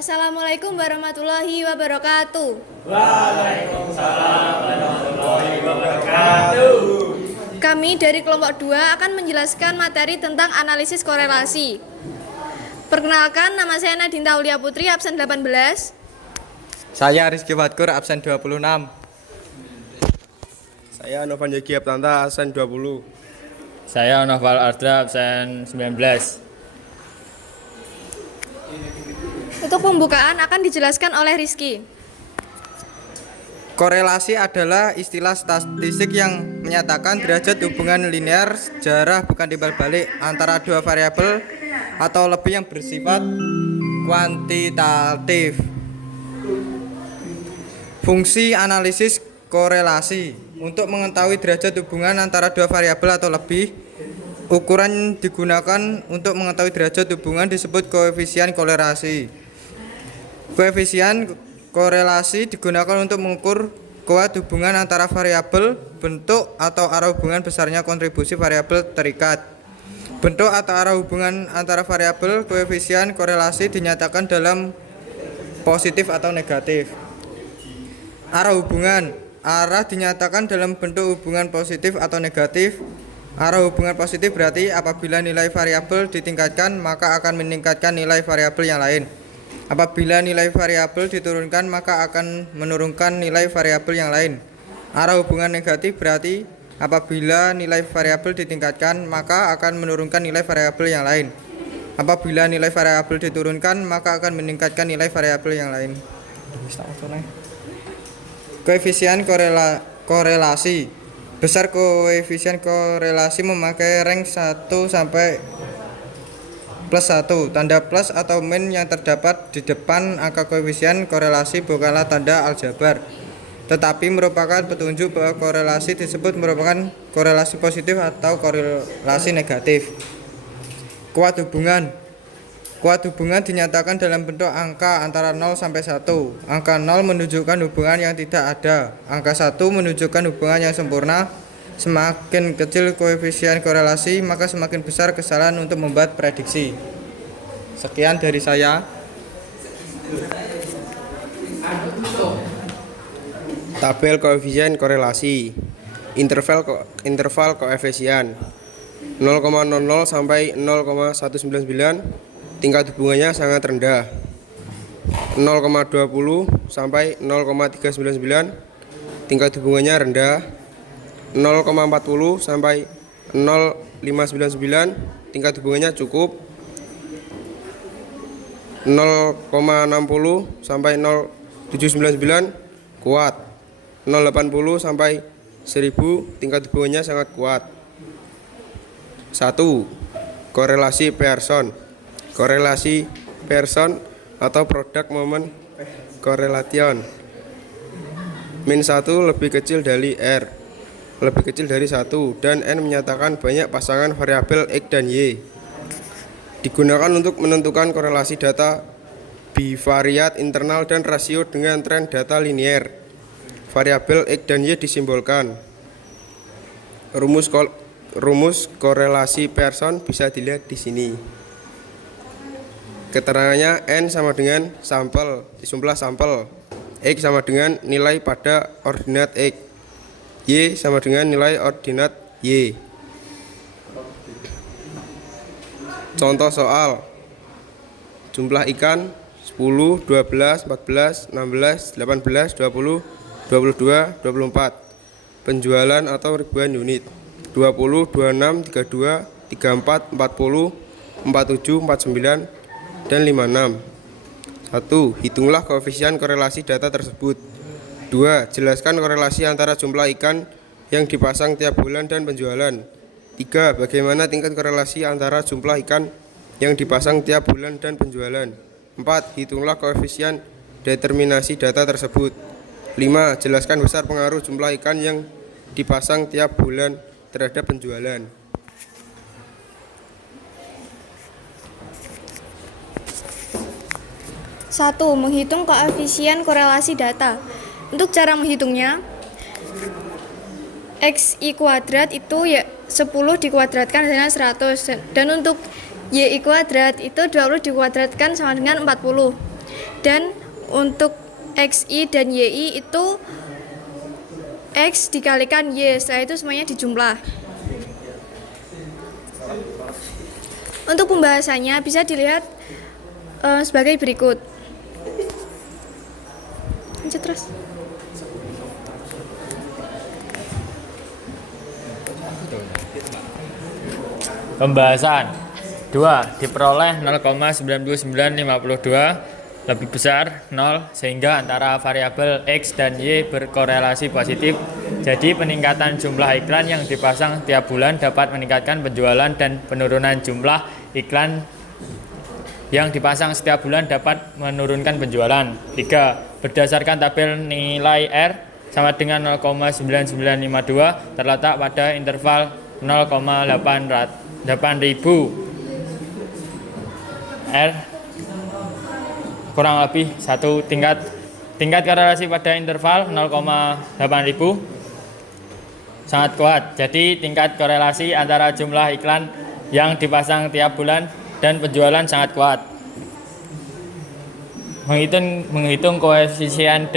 Assalamualaikum warahmatullahi wabarakatuh. Waalaikumsalam warahmatullahi wabarakatuh. Kami dari kelompok 2 akan menjelaskan materi tentang analisis korelasi. Perkenalkan, nama saya Nadinta Aulia Putri, absen 18. Saya Rizky Fatkur, absen 26. Saya Novan Yogi Abtanta, absen 20. Saya Noval Ardra, absen 19. Untuk pembukaan akan dijelaskan oleh Rizky. Korelasi adalah istilah statistik yang menyatakan derajat hubungan linear sejarah bukan timbal balik antara dua variabel atau lebih yang bersifat kuantitatif. Fungsi analisis korelasi untuk mengetahui derajat hubungan antara dua variabel atau lebih. Ukuran digunakan untuk mengetahui derajat hubungan disebut koefisien korelasi. Koefisien korelasi digunakan untuk mengukur kuat hubungan antara variabel, bentuk atau arah hubungan besarnya kontribusi variabel terikat. Bentuk atau arah hubungan antara variabel koefisien korelasi dinyatakan dalam positif atau negatif. Arah hubungan, arah dinyatakan dalam bentuk hubungan positif atau negatif. Arah hubungan positif berarti apabila nilai variabel ditingkatkan maka akan meningkatkan nilai variabel yang lain. Apabila nilai variabel diturunkan maka akan menurunkan nilai variabel yang lain. Arah hubungan negatif berarti apabila nilai variabel ditingkatkan maka akan menurunkan nilai variabel yang lain. Apabila nilai variabel diturunkan maka akan meningkatkan nilai variabel yang lain. Koefisien korelasi. Besar koefisien korelasi memakai rank 1 sampai plus 1. Tanda plus atau min yang terdapat di depan angka koefisien korelasi bukanlah tanda aljabar, tetapi merupakan petunjuk bahwa korelasi tersebut merupakan korelasi positif atau korelasi negatif. Kuat hubungan. Kuat hubungan dinyatakan dalam bentuk angka antara 0 sampai 1. Angka 0 menunjukkan hubungan yang tidak ada. Angka 1 menunjukkan hubungan yang sempurna. Semakin kecil koefisien korelasi, maka semakin besar kesalahan untuk membuat prediksi. Sekian dari saya. Tabel koefisien korelasi. Interval koefisien 0,00 sampai 0,199. Tingkat hubungannya sangat rendah. 0,20 sampai 0,399. Tingkat hubungannya rendah. 0,40 sampai 0,599. Tingkat hubungannya cukup. 0,60 sampai 0,799 kuat. 0,80 sampai 1000 tingkat hubungannya sangat kuat. 1. Korelasi Pearson. Korelasi Pearson atau produk moment correlation. Min 1 lebih kecil dari R, lebih kecil dari 1, dan N menyatakan banyak pasangan variabel X dan Y. Digunakan untuk menentukan korelasi data bivariat internal dan rasio dengan tren data linier. Variabel X dan Y disimbolkan. Rumus korelasi Pearson bisa dilihat di sini. Keterangannya N sama dengan sampel, jumlah sampel. X sama dengan nilai pada ordinat X. Y sama dengan nilai ordinat Y. Contoh soal. Jumlah ikan 10, 12, 14, 16, 18, 20, 22, 24. Penjualan atau ribuan unit 20, 26, 32, 34, 40, 47, 49, dan 56. 1. Hitunglah koefisien korelasi data tersebut. 2. Jelaskan korelasi antara jumlah ikan yang dipasang tiap bulan dan penjualan. 3. Bagaimana tingkat korelasi antara jumlah ikan yang dipasang tiap bulan dan penjualan. 4. Hitunglah koefisien determinasi data tersebut. 5. Jelaskan besar pengaruh jumlah ikan yang dipasang tiap bulan terhadap penjualan. Satu, menghitung koefisien korelasi data. Untuk cara menghitungnya, XI kuadrat itu ya 10 dikuadratkan dengan 100, dan untuk YI kuadrat itu 20 dikuadratkan sama dengan 40. Dan untuk XI dan YI itu X dikalikan Y, setelah itu semuanya dijumlah. Untuk pembahasannya bisa dilihat sebagai berikut. Lanjut terus. Pembahasan 2. Diperoleh 0,9952 lebih besar 0 sehingga antara variabel X dan Y berkorelasi positif. Jadi peningkatan jumlah iklan yang dipasang tiap bulan dapat meningkatkan penjualan dan penurunan jumlah iklan yang dipasang setiap bulan dapat menurunkan penjualan. 3. Berdasarkan tabel nilai R sama dengan 0,9952 terletak pada interval 0,8000 R kurang lebih 1 tingkat korelasi pada interval 0,8000 sangat kuat. Jadi tingkat korelasi antara jumlah iklan yang dipasang tiap bulan dan penjualan sangat kuat. Menghitung koefisien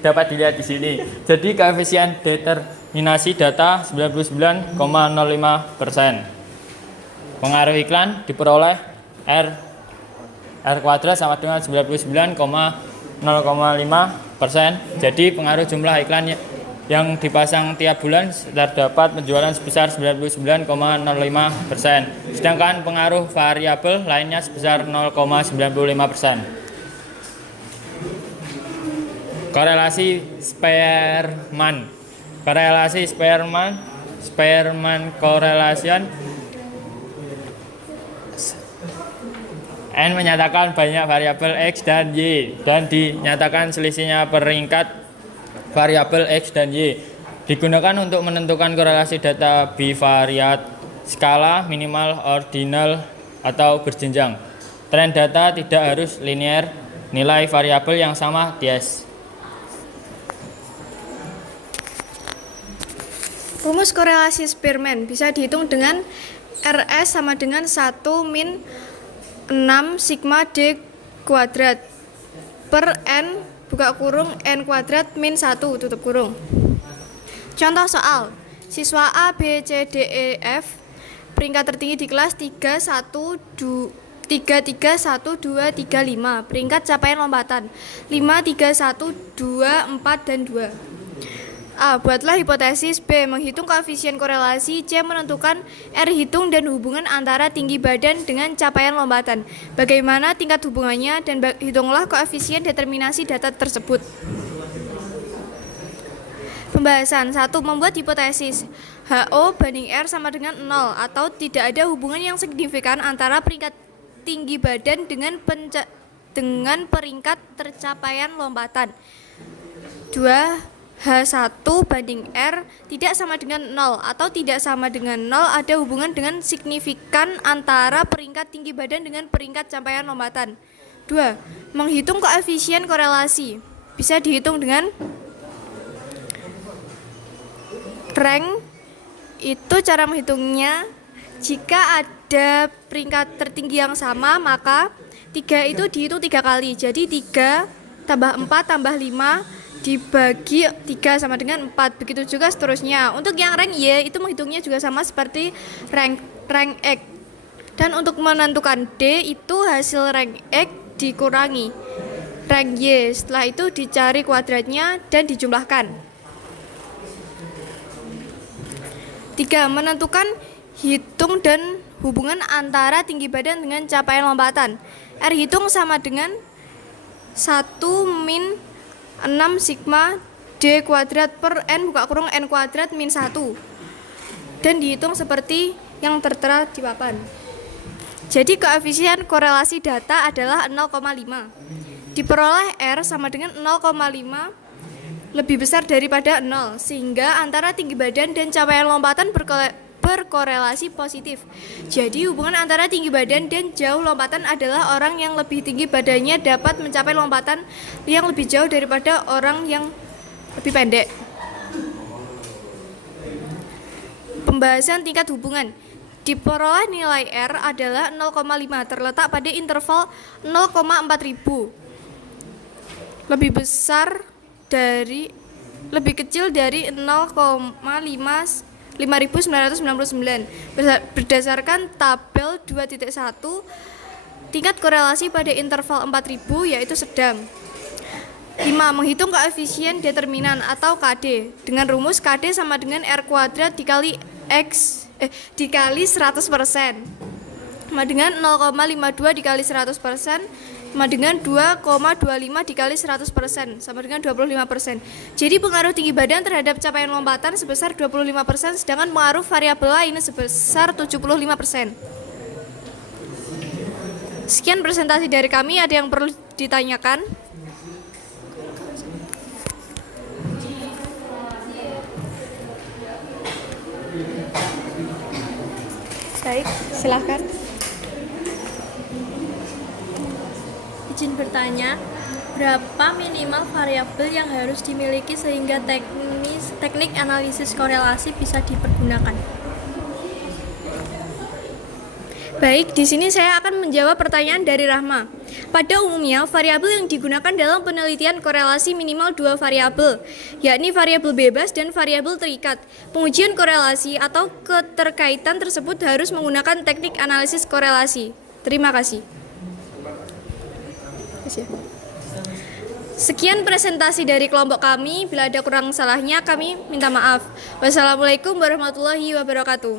dapat dilihat di sini. Jadi koefisien determinasi data 99,05%. Pengaruh iklan diperoleh R kuadrat sama dengan 99,05%. Jadi pengaruh jumlah iklan yang dipasang tiap bulan terdapat penjualan sebesar 99,05%. Sedangkan pengaruh variabel lainnya sebesar 0,95%. Korelasi Spearman correlation. N menyatakan banyak variabel X dan Y dan dinyatakan selisihnya peringkat variabel X dan Y. Digunakan untuk menentukan korelasi data bivariat skala, minimal, ordinal, atau berjenjang. Tren data tidak harus linear, nilai variabel yang sama DS. Rumus korelasi Spearman bisa dihitung dengan RS sama dengan 1 min 6 sigma D kuadrat per N buka kurung N kuadrat min 1 tutup kurung. Contoh soal, siswa A, B, C, D, E, F peringkat tertinggi di kelas 3, 1, 2, 3, 3, 1, 2, 3, 5. Peringkat capaian lompatan 5, 3, 1, 2, 4, dan 2. A. Buatlah hipotesis. B. Menghitung koefisien korelasi. C. Menentukan R hitung dan hubungan antara tinggi badan dengan capaian lompatan. Bagaimana tingkat hubungannya dan hitunglah koefisien determinasi data tersebut. Pembahasan 1. Membuat hipotesis HO banding R sama dengan 0 atau tidak ada hubungan yang signifikan antara peringkat tinggi badan dengan peringkat tercapaian lompatan. 2. H1 banding R tidak sama dengan 0 atau tidak sama dengan 0 ada hubungan dengan signifikan antara peringkat tinggi badan dengan peringkat capaian lompatan. 2. Menghitung koefisien korelasi bisa dihitung dengan rank. Itu cara menghitungnya. Jika ada peringkat tertinggi yang sama maka 3 itu dihitung 3 kali. Jadi 3 tambah 4 tambah 5 dibagi 3 sama dengan 4. Begitu juga seterusnya. Untuk yang rank Y itu menghitungnya juga sama seperti rank X. Dan untuk menentukan D itu hasil rank X dikurangi rank Y. Setelah itu dicari kuadratnya dan dijumlahkan. 3. Menentukan hitung dan hubungan antara tinggi badan dengan capaian lompatan. R hitung sama dengan 1 min 6 sigma D kuadrat per N buka kurung N kuadrat min 1 dan dihitung seperti yang tertera di papan. Jadi koefisien korelasi data adalah 0,5. Diperoleh R sama dengan 0,5 lebih besar daripada 0 sehingga antara tinggi badan dan capaian lompatan berkorelasi positif. Jadi hubungan antara tinggi badan dan jauh lompatan adalah orang yang lebih tinggi badannya dapat mencapai lompatan yang lebih jauh daripada orang yang lebih pendek. Pembahasan tingkat hubungan. Diperoleh nilai R adalah 0,5 terletak pada interval 0,4000. Lebih kecil dari 0,5999 berdasarkan tabel 2.1 tingkat korelasi pada interval 4000 yaitu sedang. 5. Menghitung koefisien determinan atau KD dengan rumus KD sama dengan R kuadrat dikali 100%, sama dengan 0,52 dikali 100%, sama dengan 2,25 dikali 100%, sama dengan 25%. Jadi pengaruh tinggi badan terhadap capaian lompatan sebesar 25%, sedangkan pengaruh variabel lain sebesar 75%. Sekian presentasi dari kami, ada yang perlu ditanyakan? Baik, silahkan. Izin bertanya, berapa minimal variabel yang harus dimiliki sehingga teknik analisis korelasi bisa dipergunakan? Baik, di sini saya akan menjawab pertanyaan dari Rahma. Pada umumnya, variabel yang digunakan dalam penelitian korelasi minimal 2 variabel, yakni variabel bebas dan variabel terikat. Pengujian korelasi atau keterkaitan tersebut harus menggunakan teknik analisis korelasi. Terima kasih. Sekian presentasi dari kelompok kami. Bila ada kurang salahnya, kami minta maaf. Wassalamualaikum warahmatullahi wabarakatuh.